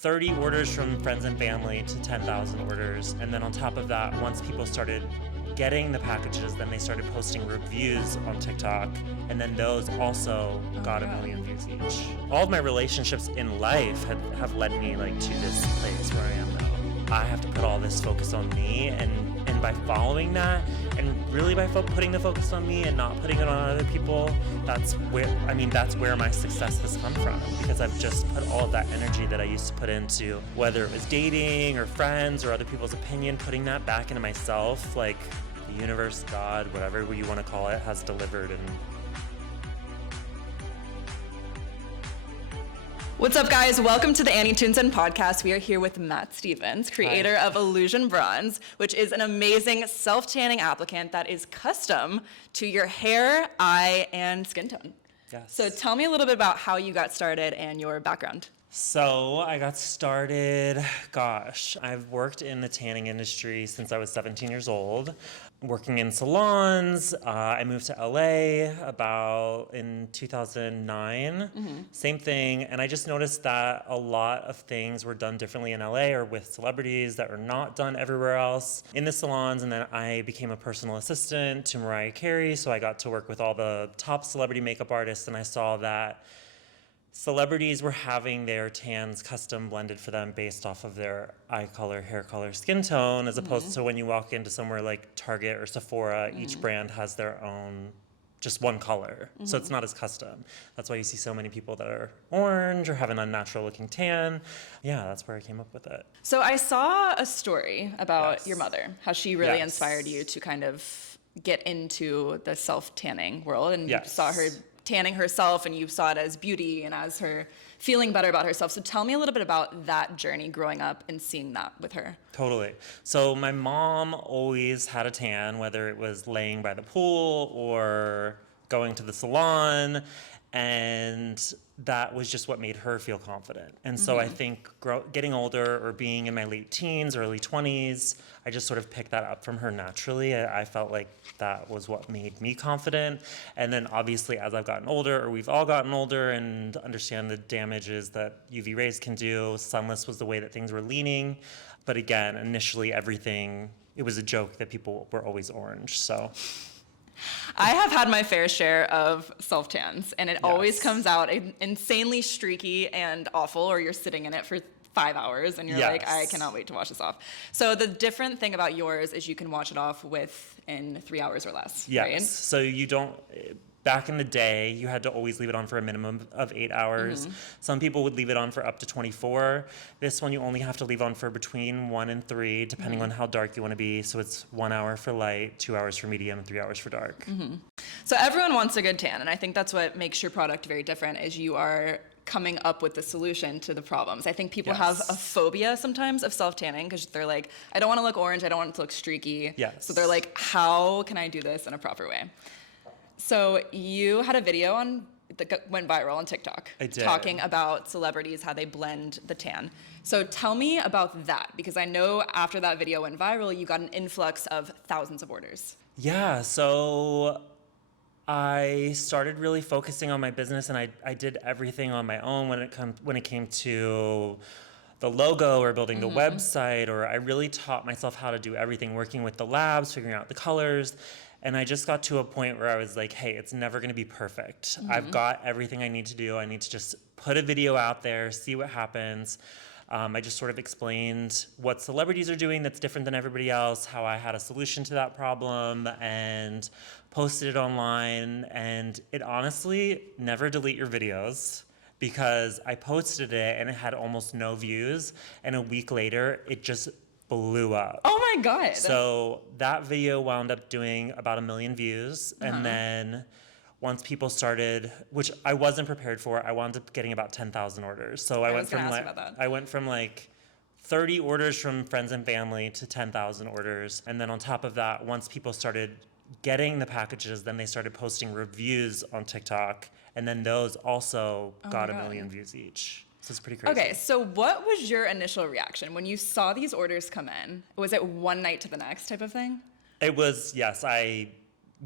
30 orders from friends and family to 10,000 orders. And then on top of that, once people started getting the packages, then they started posting reviews on TikTok, and then those also got 1 million views each. All of my relationships in life have led me like to this place where I am now. I have to put all this focus on me, and by following that, and really by putting the focus on me and not putting it on other people, that's where my success has come from, because I've just put all of that energy that I used to put into, whether it was dating or friends or other people's opinion, putting that back into myself. Like, the universe, God, whatever you want to call it, has delivered. And what's up, guys? Welcome to the Annie Tunes In podcast. We are here with Matt Stevens, creator of Illusion Bronze, which is an amazing self-tanning applicant that is custom to your hair, eye, and skin tone. yes. So tell me a little bit about how you got started and your background. So I got started, I've worked in the tanning industry since I was 17 years old, working in salons. I moved to LA about in 2009, same thing. And I just noticed that a lot of things were done differently in LA or with celebrities that were not done everywhere else in the salons. And then I became a personal assistant to Mariah Carey. So I got to work with all the top celebrity makeup artists, and I saw that celebrities were having their tans custom blended for them based off of their eye color, hair color, skin tone, as opposed to when you walk into somewhere like Target or Sephora, each brand has their own, just one color. So it's not as custom. That's why you see so many people that are orange or have an unnatural looking tan. Yeah, that's where I came up with it. So I saw a story about your mother, how she really inspired you to kind of get into the self-tanning world, and you saw her tanning herself, and you saw it as beauty and as her feeling better about herself. So tell me a little bit about that journey growing up and seeing that with her. Totally. So my mom always had a tan, whether it was laying by the pool or going to the salon, and that was just what made her feel confident. And so I think getting older or being in my late teens, early 20s, I just sort of picked that up from her naturally. I felt like that was what made me confident. And then obviously as I've gotten older, or we've all gotten older and understand the damages that UV rays can do, sunless was the way that things were leaning. But again, initially it was a joke that people were always orange, so. I have had my fair share of self-tans, and it always comes out insanely streaky and awful, or you're sitting in it for 5 hours and you're like, I cannot wait to wash this off. So the different thing about yours is you can wash it off in 3 hours or less, right? So you don't, back in the day, you had to always leave it on for a minimum of 8 hours. Some people would leave it on for up to 24. This one you only have to leave on for between 1 and 3, depending on how dark you want to be. So it's 1 hour for light, 2 hours for medium, and 3 hours for dark. So everyone wants a good tan, and I think that's what makes your product very different, is you are coming up with the solution to the problems. I think people have a phobia sometimes of self-tanning because they're like, I don't want to look orange, I don't want it to look streaky. So they're like, how can I do this in a proper way? So you had a video that went viral on TikTok. I did. Talking about celebrities, how they blend the tan. So tell me about that, because I know after that video went viral, you got an influx of thousands of orders. Yeah, so I started really focusing on my business, and I did everything on my own when it came to the logo or building the website, or I really taught myself how to do everything, working with the labs, figuring out the colors. And I just got to a point where I was like, hey, it's never going to be perfect. I've got everything I need to do. I need to just put a video out there, see what happens. I just sort of explained what celebrities are doing that's different than everybody else, how I had a solution to that problem, and posted it online. And it honestly, never delete your videos, because I posted it and it had almost no views. And a week later, it just blew up. Oh my God. So that video wound up doing about 1 million views. And then once people started, which I wasn't prepared for, I wound up getting about 10,000 orders. So I went from like 30 orders from friends and family to 10,000 orders. And then on top of that, once people started getting the packages, then they started posting reviews on TikTok. And then those also got 1 million views each. So it's pretty crazy. Okay, so what was your initial reaction when you saw these orders come in? Was it one night to the next type of thing? It was, yes.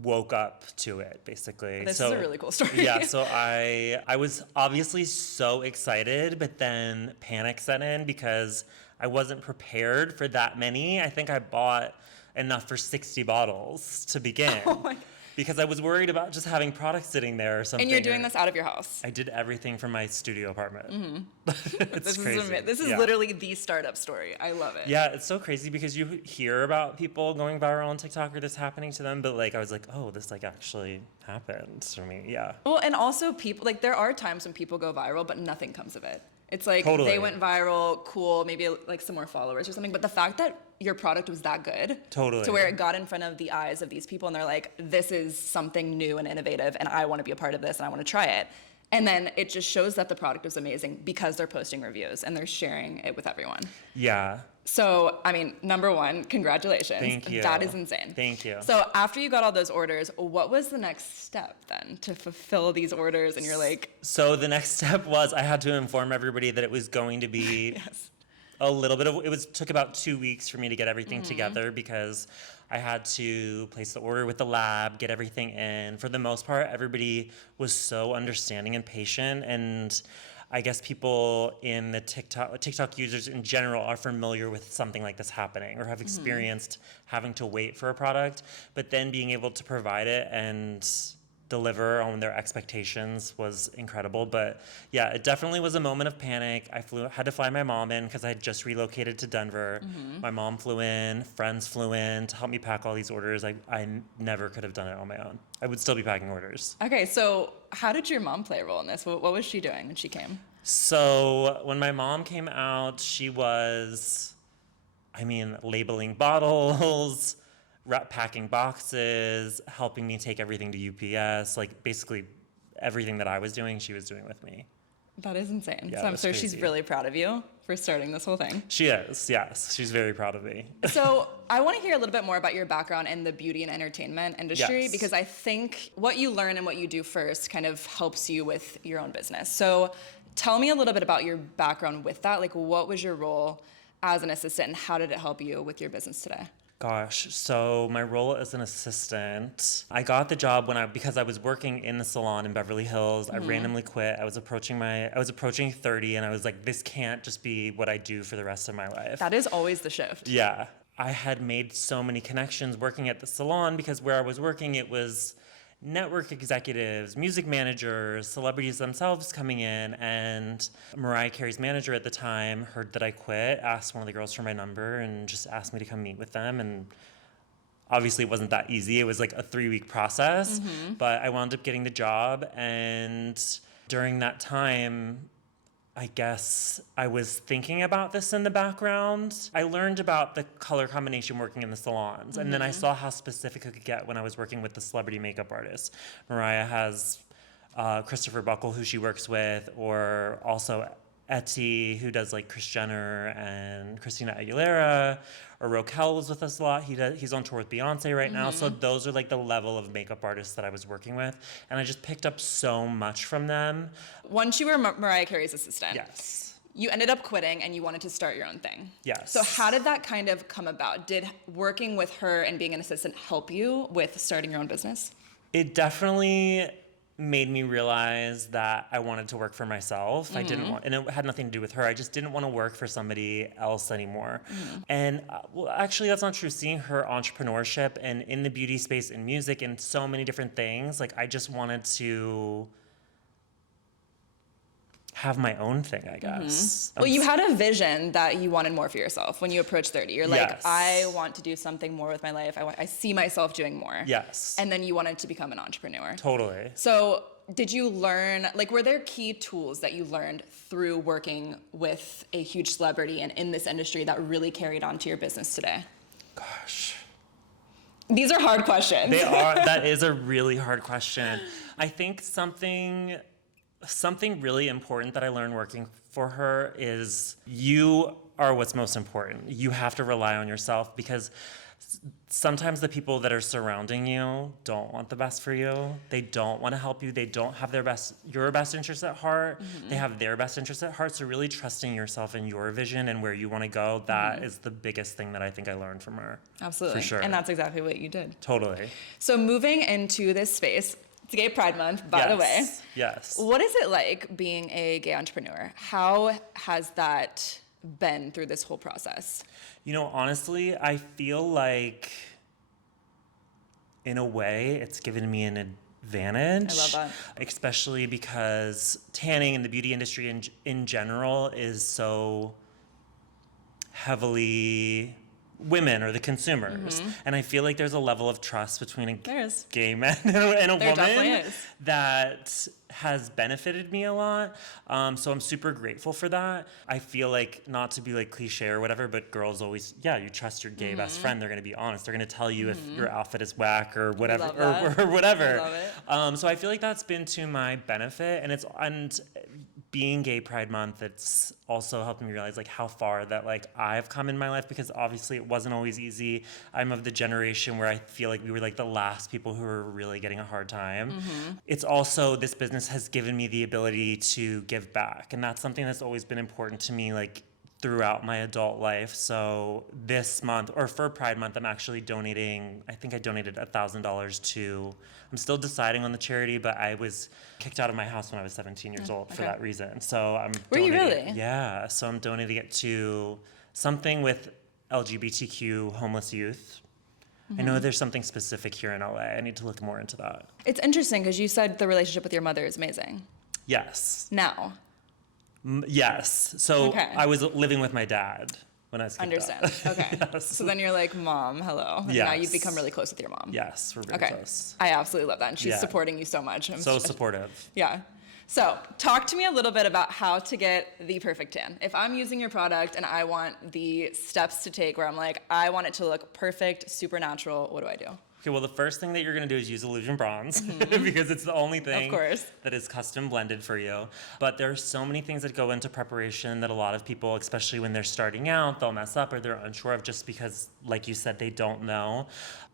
woke up to it, basically. This is a really cool story. Yeah, so I was obviously so excited, but then panic set in because I wasn't prepared for that many. I think I bought enough for 60 bottles to begin. Oh my God. Because I was worried about just having products sitting there or something. And you're doing this out of your house. I did everything from my studio apartment. It's This crazy. This is literally the startup story. I love it. Yeah, it's so crazy because you hear about people going viral on TikTok or this happening to them, but like I was like, oh, this like actually happened to me. Yeah. Well, and also people, like there are times when people go viral, but nothing comes of it. It's like Totally. they went viral, cool, maybe like some more followers or something. But the fact that your product was that good, Totally. to where it got in front of the eyes of these people and they're like, this is something new and innovative and I want to be a part of this and I want to try it. And then it just shows that the product is amazing because they're posting reviews and they're sharing it with everyone. Yeah. So, I mean, number one, congratulations. Thank you. That is insane. Thank you. So after you got all those orders, what was the next step then to fulfill these orders? And you're like, So the next step was I had to inform everybody that it was going to be yes. a little bit of took about 2 weeks for me to get everything together because I had to place the order with the lab, get everything in. For the most part, everybody was so understanding and patient, and I guess people in the TikTok users in general are familiar with something like this happening or have experienced having to wait for a product, but then being able to provide it and deliver on their expectations was incredible. But yeah, it definitely was a moment of panic. I had to fly my mom in because I had just relocated to Denver. My mom flew in, friends flew in to help me pack all these orders. I never could have done it on my own. I would still be packing orders. Okay, so how did your mom play a role in this? What was she doing when she came? So when my mom came out, she was, labeling bottles, packing boxes, helping me take everything to UPS, like basically everything that I was doing, she was doing with me. That is insane. Yeah, so I'm that's sure she's crazy. really proud of you for starting this whole thing. She is, yes. She's very proud of me. So I want to hear a little bit more about your background in the beauty and entertainment industry, Yes. because I think what you learn and what you do first kind of helps you with your own business. So tell me a little bit about your background with that. Like, what was your role as an assistant and how did it help you with your business today? Gosh, so my role as an assistant, I got the job because I was working in the salon in Beverly Hills. I randomly quit. I was approaching 30 and I was like, this can't just be what I do for the rest of my life. That is always the shift. Yeah. I had made so many connections working at the salon because where I was working, it was network executives, music managers, celebrities themselves coming in, and Mariah Carey's manager at the time heard that I quit, asked one of the girls for my number, and just asked me to come meet with them. And obviously it wasn't that easy. It was like a 3-week process, but I wound up getting the job. And during that time, I guess I was thinking about this in the background. I learned about the color combination working in the salons, and then I saw how specific it could get when I was working with the celebrity makeup artists. Mariah has Christopher Buckle, who she works with, or also Etty, who does like Kris Jenner and Christina Aguilera, or Rokel was with us a lot. He's on tour with Beyonce right now. So those are like the level of makeup artists that I was working with. And I just picked up so much from them. Once you were Mariah Carey's assistant, Yes. you ended up quitting and you wanted to start your own thing. Yes. So how did that kind of come about? Did working with her and being an assistant help you with starting your own business? It definitely made me realize that I wanted to work for myself. I didn't want, and it had nothing to do with her. I just didn't want to work for somebody else anymore. And well, actually, that's not true. Seeing her entrepreneurship and in the beauty space and music and so many different things, like I just wanted to have my own thing, I guess. Well, you had a vision that you wanted more for yourself when you approached 30. You're like, Yes. I want to do something more with my life. I see myself doing more. Yes. And then you wanted to become an entrepreneur. Totally. So did you learn, like, were there key tools that you learned through working with a huge celebrity and in this industry that really carried on to your business today? Gosh. These are hard questions. They are. That is a really hard question. I think something really important that I learned working for her is you are what's most important. You have to rely on yourself because Sometimes the people that are surrounding you don't want the best for you. They don't want to help you. They don't have your best interests at heart. They have their best interests at heart. So really trusting yourself and your vision and where you want to go, that is the biggest thing that I think I learned from her. Absolutely. For sure. And that's exactly what you did. Totally. So moving into this space, it's Gay Pride Month, by the way. Yes. What is it like being a gay entrepreneur? How has that been through this whole process? You know, honestly, I feel like in a way it's given me an advantage. I love that. Especially because tanning and the beauty industry in general is so heavily women or the consumers. And I feel like there's a level of trust between a gay man and a woman that has benefited me a lot. So I'm super grateful for that. I feel like, not to be like cliche or whatever, but girls always, you trust your gay best friend. They're going to be honest. They're going to tell you if your outfit is whack or whatever, or whatever. I love it. So I feel like that's been to my benefit, and being Gay Pride Month, it's also helped me realize like how far that like I've come in my life, because obviously it wasn't always easy. I'm of the generation where I feel like we were like the last people who were really getting a hard time. It's also, this business has given me the ability to give back, and that's something that's always been important to me, like throughout my adult life. So this month, or for Pride Month, I'm actually donating, I think I donated $1,000 to, I'm still deciding on the charity, but I was kicked out of my house when I was 17 years old for that reason. So I'm Were you donating, really? Yeah, so I'm donating it to something with LGBTQ homeless youth. I know there's something specific here in LA. I need to look more into that. It's interesting because you said the relationship with your mother is amazing. Yes. Now. Yes. So Okay. I was living with my dad when I was kicked Understand. out. Okay. Yes. So then you're like, Mom, hello. And now you've become really close with your mom. Yes, we're really Okay. close. I absolutely love that. And she's Yeah. supporting you so much. So supportive. Yeah. So talk to me a little bit about how to get the perfect tan. If I'm using your product and I want the steps to take where I'm like, I want it to look perfect, super natural, what do I do? Okay, well, the first thing that you're going to do is use Illusion Bronze because it's the only thing that is custom blended for you. But there are so many things that go into preparation that a lot of people, especially when they're starting out, they'll mess up or they're unsure of, just because, like you said, they don't know.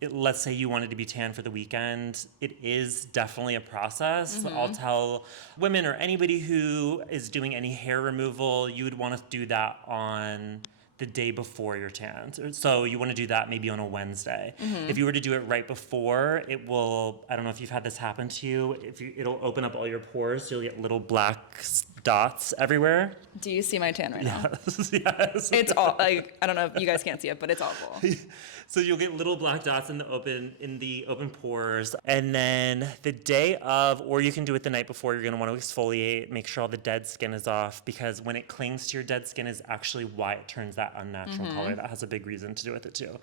Let's say you wanted to be tan for the weekend. It is definitely a process. I'll tell women or anybody who is doing any hair removal, you would want to do that on the day before your tan. So you want to do that maybe on a Wednesday. If you were to do it right before, it will, I don't know if you've had this happen to you, it'll open up all your pores, so you'll get little black dots everywhere. Do you see my tan right now? Yes. It's all, like, I don't know if you guys can't see it, but it's awful. So you'll get little black dots in the open pores. And then the day of, or you can do it the night before, you're going to want to exfoliate, make sure all the dead skin is off, because when it clings to your dead skin is actually why it turns that unnatural color. That has a big reason to do with it too.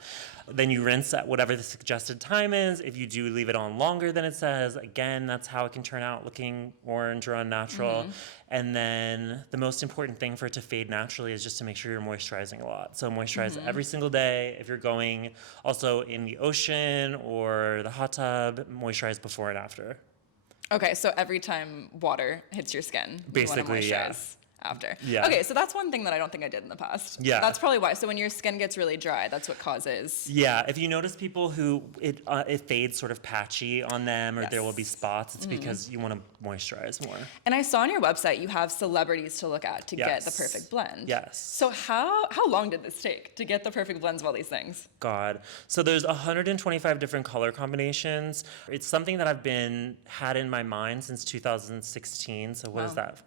Then you rinse at whatever the suggested time is. If you do leave it on longer than it says, again, that's how it can turn out looking orange or unnatural. And then the most important thing for it to fade naturally is just to make sure you're moisturizing a lot. So moisturize every single day. If you're going also in the ocean or the hot tub, moisturize before and after. Okay, so every time water hits your skin, Basically, you yeah. want to moisturize after. Yeah. Okay, so that's one thing that I don't think I did in the past. Yeah. That's probably why. So when your skin gets really dry, that's what causes. Yeah, if you notice people who it fades sort of patchy on them, or there will be spots, it's because you want to moisturize more. And I saw on your website you have celebrities to look at to get the Yes. perfect blend. Yes. So how long did this take to get the perfect blends of all these things? God. So there's 125 different color combinations. It's something that I've had in my mind since 2016. So what is that?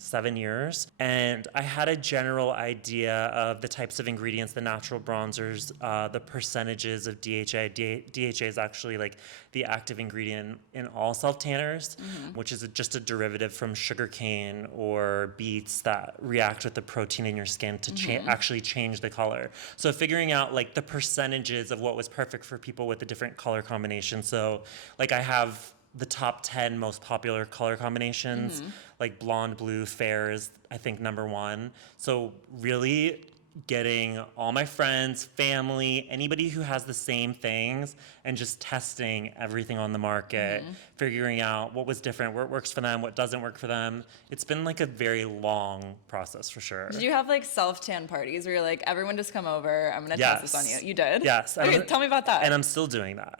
7 years. And I had a general idea of the types of ingredients, the natural bronzers, the percentages of DHA. DHA is actually like the active ingredient in all self-tanners, which is just a derivative from sugarcane or beets that react with the protein in your skin to actually change the color. So figuring out like the percentages of what was perfect for people with the different color combinations. So like I have the top 10 most popular color combinations, like blonde, blue, fair is, I think, number 1. So really getting all my friends, family, anybody who has the same things, and just testing everything on the market, figuring out what was different, what works for them, what doesn't work for them. It's been like a very long process for sure. Did you have like self-tan parties where you're like, everyone just come over, I'm gonna test this on you? You did? Yes. Okay, tell me about that. And I'm still doing that.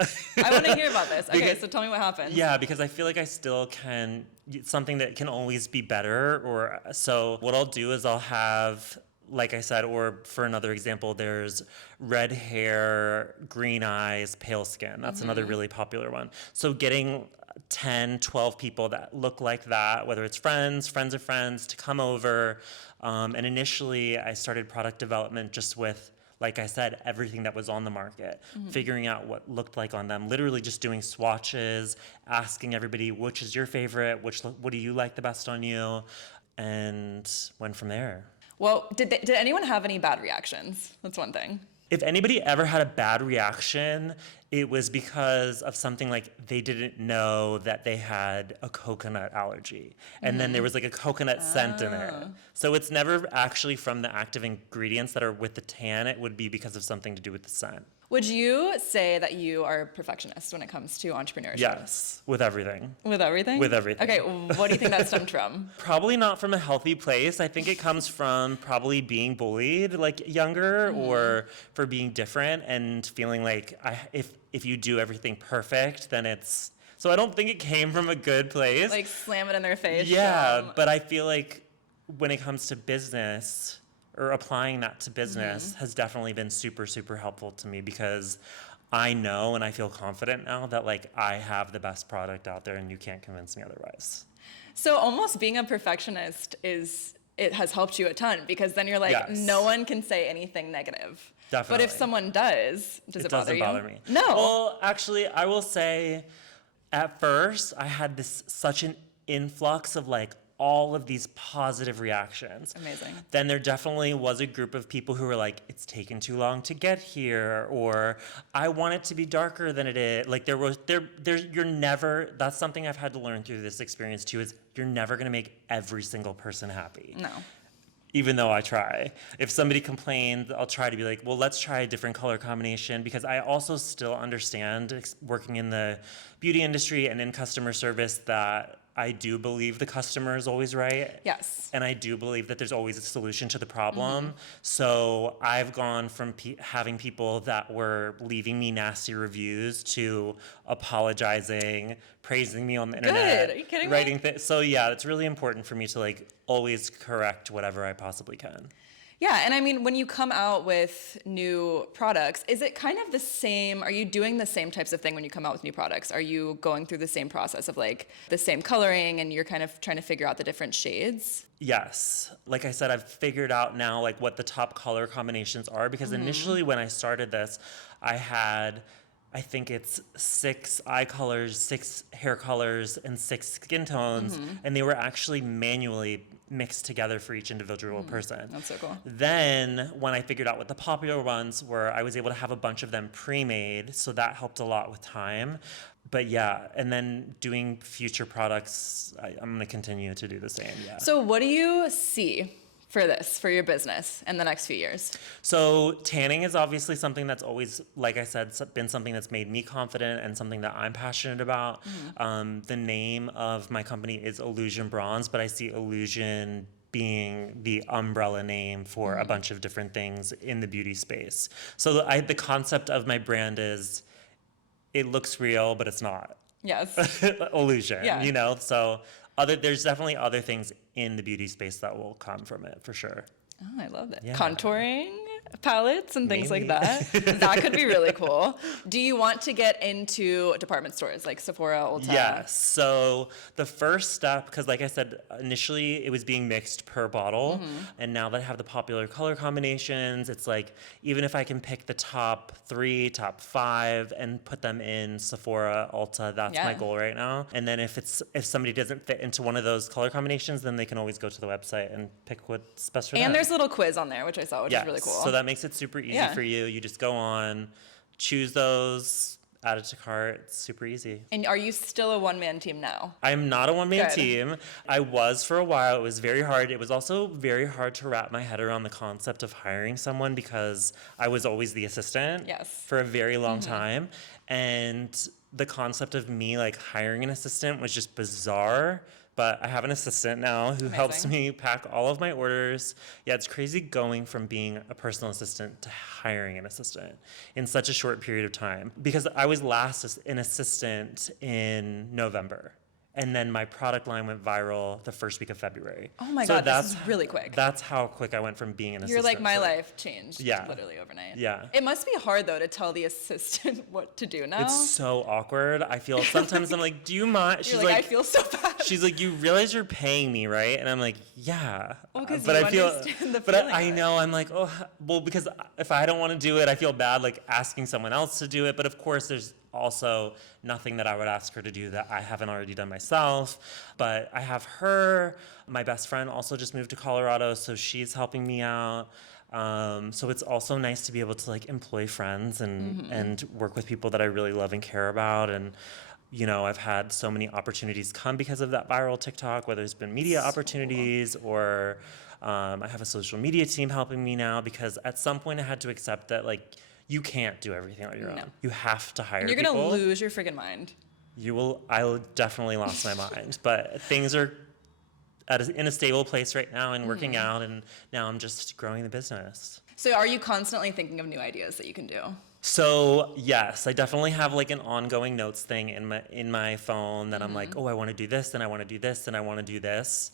I want to hear about this. Okay, so tell me what happened. Yeah, because I feel like I still can, something that can always be better. Or so what I'll do is I'll have, like I said, or for another example, there's red hair, green eyes, pale skin. That's another really popular one. So getting 10, 12 people that look like that, whether it's friends of friends, to come over. And initially I started product development just with, like I said, everything that was on the market, figuring out what looked like on them, literally just doing swatches, asking everybody, which is your favorite, what do you like the best on you, and went from there. Well, did anyone have any bad reactions? That's one thing. If anybody ever had a bad reaction, it was because of something like they didn't know that they had a coconut allergy. And then there was like a coconut scent in it. So it's never actually from the active ingredients that are with the tan. It would be because of something to do with the scent. Would you say that you are a perfectionist when it comes to entrepreneurship? Yes, with everything. With everything? With everything. Okay, what do you think that stemmed from? Probably not from a healthy place. I think it comes from probably being bullied like younger or for being different and feeling like if you do everything perfect, then it's... So I don't think it came from a good place. Like slam it in their face? Yeah, but I feel like when it comes to business or applying that to business has definitely been super, super helpful to me because I know and I feel confident now that like I have the best product out there and you can't convince me otherwise. So almost being a perfectionist it has helped you a ton because then you're like, Yes. no one can say anything negative. Definitely. But if someone does it bother you? Doesn't bother me. No. Well, actually, I will say at first I had such an influx of like all of these positive reactions. Amazing. Then there definitely was a group of people who were like, it's taken too long to get here, or I want it to be darker than it is. Like you're never, that's something I've had to learn through this experience too, is you're never gonna make every single person happy. No. Even though I try. If somebody complains, I'll try to be like, well, let's try a different color combination because I also still understand working in the beauty industry and in customer service that I do believe the customer is always right. Yes. And I do believe that there's always a solution to the problem. So I've gone from having people that were leaving me nasty reviews to apologizing, praising me on the internet. Good. Are you kidding writing me? So yeah, it's really important for me to like always correct whatever I possibly can. Yeah, and I mean, when you come out with new products, is it kind of the same? Are you doing the same types of thing when you come out with new products? Are you going through the same process of like the same coloring and you're kind of trying to figure out the different shades? Yes. Like I said, I've figured out now like what the top color combinations are because initially when I started this, I think it's 6 eye colors, 6 hair colors, and 6 skin tones, and they were actually manually mixed together for each individual person. That's so cool. Then when I figured out what the popular ones were, I was able to have a bunch of them pre-made, so that helped a lot with time. But yeah, and then doing future products, I'm going to continue to do the same, yeah. So what do you see for your business in the next few years? So tanning is obviously something that's always, like I said, been something that's made me confident and something that I'm passionate about. The name of my company is Illusion Bronze, but I see Illusion being the umbrella name for a bunch of different things in the beauty space. So the concept of my brand is, it looks real, but it's not. Yes. Illusion, Yeah. you know? So there's definitely other things in the beauty space that will come from it, for sure. Oh, I love that. Yeah. Contouring palettes and things like Maybe. that. That could be really cool. Do you want to get into department stores like Sephora, Ulta? Yes. So the first step, because like I said, initially it was being mixed per bottle. And now that I have the popular color combinations, it's like, even if I can pick the top 3, top 5 and put them in Sephora, Ulta, that's my Yeah. goal right now. And then if somebody doesn't fit into one of those color combinations, then they can always go to the website and pick what's best for them. And there's a little quiz on there, which I saw, which is really cool. So that makes it super easy Yeah. for you. You just go on, choose those, add it to cart. It's super easy. And are you still a one-man team now? I'm not a one-man Good. team. I was for a while. It was very hard. It was also very hard to wrap my head around the concept of hiring someone because I was always the assistant Yes. for a very long time. And the concept of me like hiring an assistant was just bizarre. But I have an assistant now who helps Amazing. me pack all of my orders. Yeah, it's crazy going from being a personal assistant to hiring an assistant in such a short period of time. Because I was last an assistant in November. And then my product line went viral the first week of February. Oh my So God, this is really quick. That's how quick I went from being an You're assistant. like, my to- life changed Yeah. literally overnight. Yeah. It must be hard, though, to tell the assistant what to do now. It's so awkward. I feel sometimes I'm like, do you mind? You're like, I feel so bad. She's like, you realize you're paying me, right? And I'm like, yeah. Well, 'cause but you I feel, understand the but feeling I of it. know I'm like, oh, well, because if I don't want to do it, I feel bad like asking someone else to do it. But of course, there's also nothing that I would ask her to do that I haven't already done myself. But I have her. My best friend also just moved to Colorado, so she's helping me out. So it's also nice to be able to like employ friends and work with people that I really love and care about. And you know, I've had so many opportunities come because of that viral TikTok, whether it's been media opportunities or I have a social media team helping me now because at some point I had to accept that like you can't do everything on your No. own. You have to hire You're people. going to lose your friggin' mind. You will. I definitely lost my mind, but things are in a stable place right now and working out, and now I'm just growing the business. So are you constantly thinking of new ideas that you can do? So yes, I definitely have like an ongoing notes thing in my phone that I'm like, oh, I want to do this, and I want to do this, and I want to do this.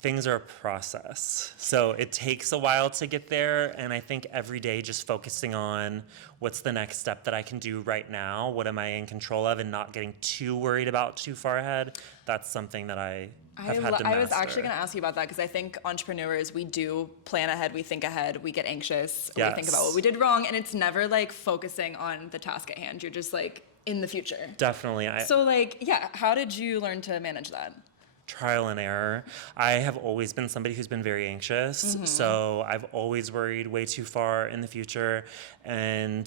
Things are a process. So it takes a while to get there. And I think every day just focusing on what's the next step that I can do right now, what am I in control of, and not getting too worried about too far ahead. That's something that I have had to master. I was actually going to ask you about that because I think entrepreneurs, we do plan ahead, we think ahead, we get anxious, we think about what we did wrong, and it's never like focusing on the task at hand. You're just like in the future. Definitely. So like, yeah, how did you learn to manage that? Trial and error. I have always been somebody who's been very anxious. So I've always worried way too far in the future. And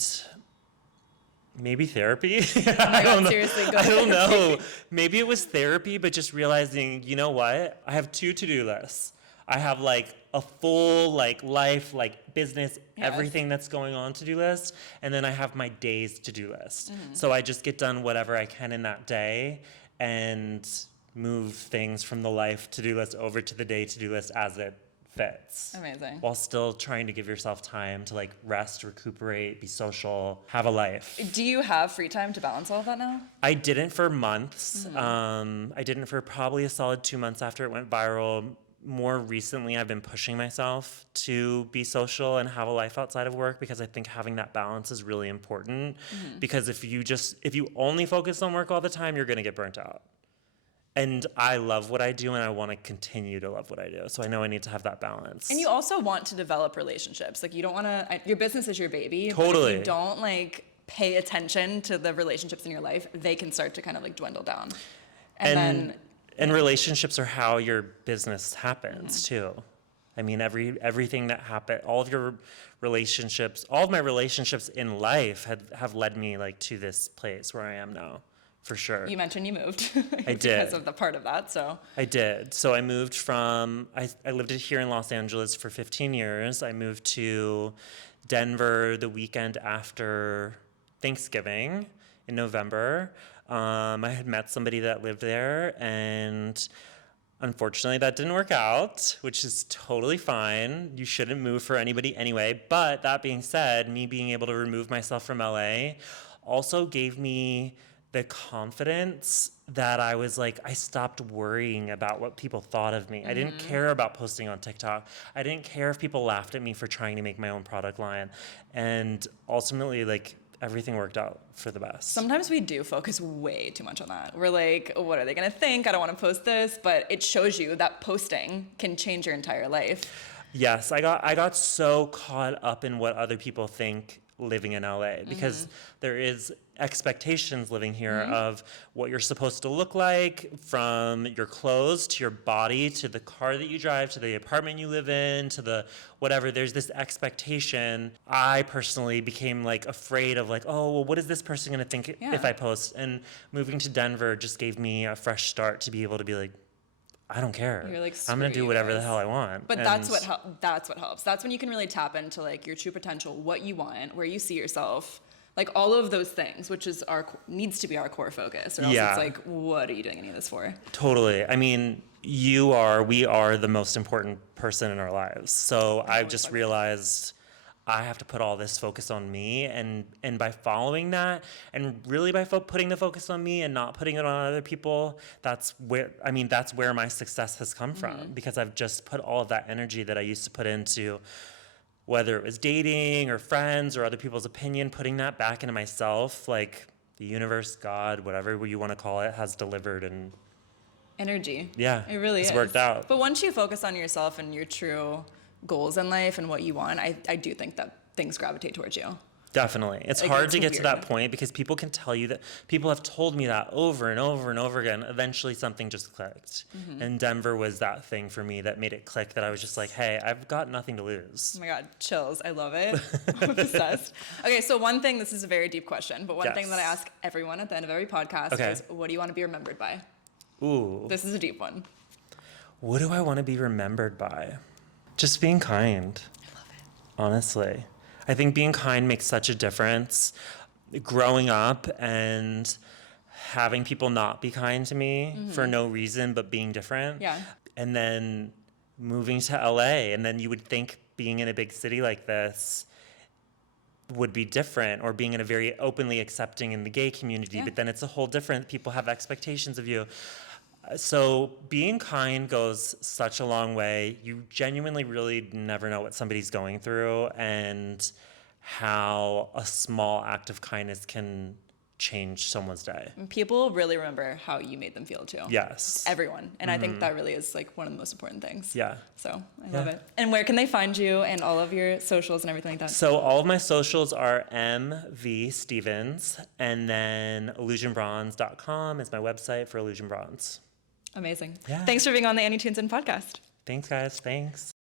maybe therapy. I don't know. Seriously, go I don't therapy. know. Maybe it was therapy, but just realizing, you know what? I have 2 to-do lists. I have like a full like life, like business, Yes. everything that's going on to-do list. And then I have my day's to-do list. So I just get done whatever I can in that day and move things from the life to-do list over to the day to-do list as it fits. Amazing. While still trying to give yourself time to like rest, recuperate, be social, have a life. Do you have free time to balance all of that now? I didn't for months. I didn't for probably a solid 2 months after it went viral. More recently, I've been pushing myself to be social and have a life outside of work because I think having that balance is really important. Because if you only focus on work all the time, you're going to get burnt out. And I love what I do, and I want to continue to love what I do. So I know I need to have that balance. And you also want to develop relationships. Like you don't want to, your business is your baby. But Totally. if you don't like pay attention to the relationships in your life, they can start to kind of like dwindle down. And relationships are how your business happens too. I mean, everything that happened, all of your relationships, all of my relationships in life have led me like to this place where I am now. For sure. You mentioned you moved. I did. Because of the part of that, so. I did. So I moved from, I lived here in Los Angeles for 15 years. I moved to Denver the weekend after Thanksgiving in November. I had met somebody that lived there, and unfortunately that didn't work out, which is totally fine. You shouldn't move for anybody anyway. But that being said, me being able to remove myself from LA also gave me the confidence that I was like, I stopped worrying about what people thought of me. I didn't care about posting on TikTok. I didn't care if people laughed at me for trying to make my own product line. And ultimately, like, everything worked out for the best. Sometimes we do focus way too much on that. We're like, oh, what are they gonna think? I don't wanna post this, but it shows you that posting can change your entire life. Yes, I got so caught up in what other people think living in LA because there is expectations living here of what you're supposed to look like, from your clothes to your body to the car that you drive to the apartment you live in to the whatever. There's this expectation. I personally became like afraid of like, oh, well, what is this person going to think if I post? And moving to Denver just gave me a fresh start to be able to be like, I don't care. You're like, I'm gonna screw do you whatever the guys. hell I want. But And that's what helps. That's when you can really tap into like your true potential, what you want, where you see yourself, like all of those things, which is needs to be our core focus. Or else it's like, what are you doing any of this for? Totally. I mean, we are the most important person in our lives. So I've just realized I have to put all this focus on me, and by following that, and really by putting the focus on me and not putting it on other people, that's where my success has come from, because I've just put all of that energy that I used to put into whether it was dating or friends or other people's opinion, putting that back into myself, like the universe, God, whatever you want to call it, has delivered. And energy. Yeah, It really it's is. worked out. But once you focus on yourself and your true goals in life and what you want, I do think that things gravitate towards you. Definitely. It's Like, hard it's to get to weird. that point because people can tell you that. People have told me that over and over and over again. Eventually something just clicked. And Denver was that thing for me that made it click, that I was just like, hey, I've got nothing to lose. Oh my God, chills. I love it. I'm obsessed. Okay, so one thing, this is a very deep question, but one thing that I ask everyone at the end of every podcast is, what do you want to be remembered by? Ooh. This is a deep one. What do I want to be remembered by? Just being kind. I love it. Honestly. I think being kind makes such a difference. Growing up and having people not be kind to me for no reason but being different. Yeah. And then moving to LA, and then you would think being in a big city like this would be different, or being in a very openly accepting in the gay community, but then it's a whole different, people have expectations of you. So being kind goes such a long way. You genuinely really never know what somebody's going through and how a small act of kindness can change someone's day. And people really remember how you made them feel too. Yes. Everyone. And I think that really is like one of the most important things. Yeah. So I love it. And where can they find you and all of your socials and everything like that? So all of my socials are MV Stevens, and then illusionbronze.com is my website for Illusion Bronze. Amazing. Yeah. Thanks for being on the Annie Tunes In podcast. Thanks, guys. Thanks.